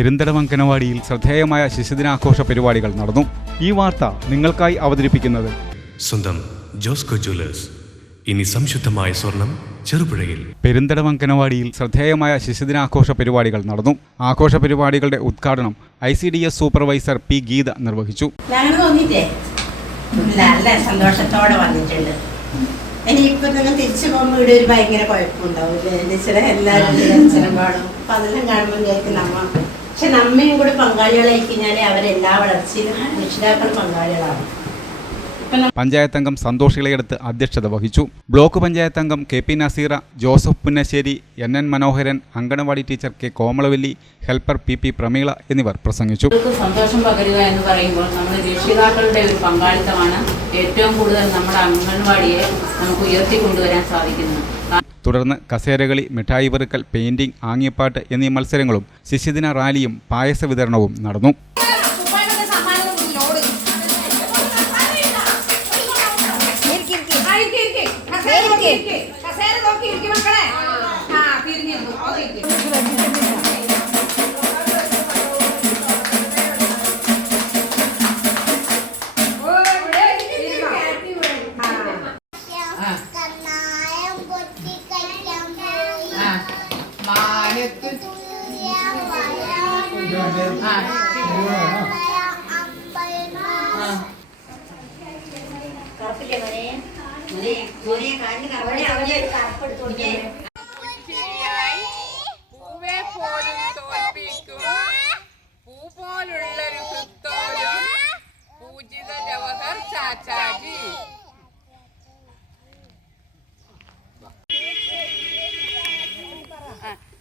പെരിന്തടമംഗനവാടിയിൽ ശ്രദ്ധേയമായ ശിശുദിനാഘോഷ പരിപാടികൾ നടന്നു. ഈ വാർത്ത നിങ്ങൾക്കായി അവതരിപ്പിക്കുന്നത് സ്വന്തം ജോസ്കോ ജ്വല്ലേഴ്സ്. ഇനി സംശുദ്ധമായ സ്വർണം ചെറുപുഴയിൽ. പെരിന്തടമംഗനവാടിയിൽ ശ്രദ്ധേയമായ ശിശുദിനാഘോഷ പരിപാടികൾ നടന്നു. ആഘോഷ പരിപാടികളുടെ ഉദ്ഘാടനം ICDS സൂപ്പർവൈസർ P. ഗീത നിർവഹിച്ചു. നല്ല സന്തോഷത്തോടെ വന്നിട്ടുണ്ട്. ഇനിയിപ്പോ നിങ്ങൾ തിരിച്ചു പോകുമ്പോൾ ഇവിടെ ഒരു ഭയങ്കര കുഴപ്പമുണ്ടാവില്ലേ? എല്ലാവരും അച്ഛനും പാടും. അപ്പൊ അതെല്ലാം കാണുമ്പോൾ കേൾക്കും പക്ഷെ നമ്മയും കൂടി പങ്കാളികളായി കഴിഞ്ഞാൽ അവരെല്ലാ വളർച്ചയിലും രക്ഷിതാക്കൾ പങ്കാളികളാണ്. പഞ്ചായത്ത് അംഗം സന്തോഷ് ഇളയടത്ത് അധ്യക്ഷത വഹിച്ചു. ബ്ലോക്ക് പഞ്ചായത്ത് അംഗം KP Naseera, Joseph Punnassery, NN Manoharan, anganwadi teacher K. Komalavalli, helper PP Prameela എന്നിവർ പ്രസംഗിച്ചു. സന്തോഷം പകരുക എന്ന് പറയുമ്പോൾ നമ്മുടെ രക്ഷിതാക്കളുടെ ഒരു പങ്കാളിത്തമാണ് ഏറ്റവും കൂടുതൽ നമ്മുടെ അംഗൻവാടിയെ നമുക്ക് ഉയർത്തിക്കൊണ്ടുവരാൻ സാധിക്കുന്നത്. തുടർന്ന് കസേരകളി, മിഠായി പെറുക്കൽ, പെയിന്റിംഗ്, ആംഗ്യപ്പാട്ട് എന്നീ മത്സരങ്ങളും ശിശുദിന റാലിയും പായസ വിതരണവും നടന്നു.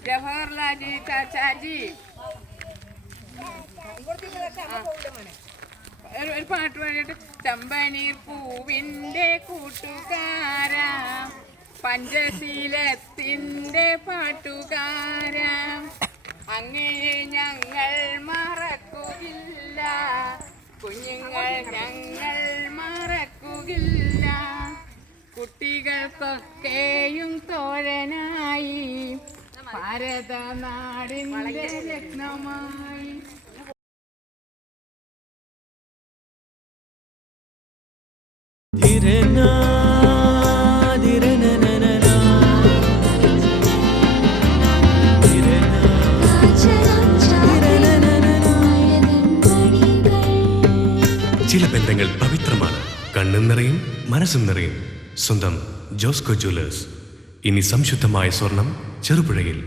ജവഹർലാൽജി ചാച്ചാജി ഒരു പാട്ട് പാടിയിട്ട് ചമ്പനീർ പൂവിൻ്റെ കൂട്ടുകാരാ, പഞ്ചശീലത്തിൻ്റെ പാട്ടുകാരാ, അങ്ങനെ ഞങ്ങൾ മറക്കുകയില്ല, കുഞ്ഞുങ്ങൾ ഞങ്ങൾ മറക്കുകയില്ല, കുട്ടികൾക്കൊക്കെയും തോഴനായി ഭാരതനാടിൻ്റെ രത്നമായി. ചില ബന്ധങ്ങൾ പവിത്രമാണ്. കണ്ണും നിറയും മനസ്സും നിറയും. സ്വന്തം ജോസ്കോ ജ്വല്ലേഴ്സ്. ഇനി സംശുദ്ധമായ സ്വർണം ചെറുപുഴയിൽ.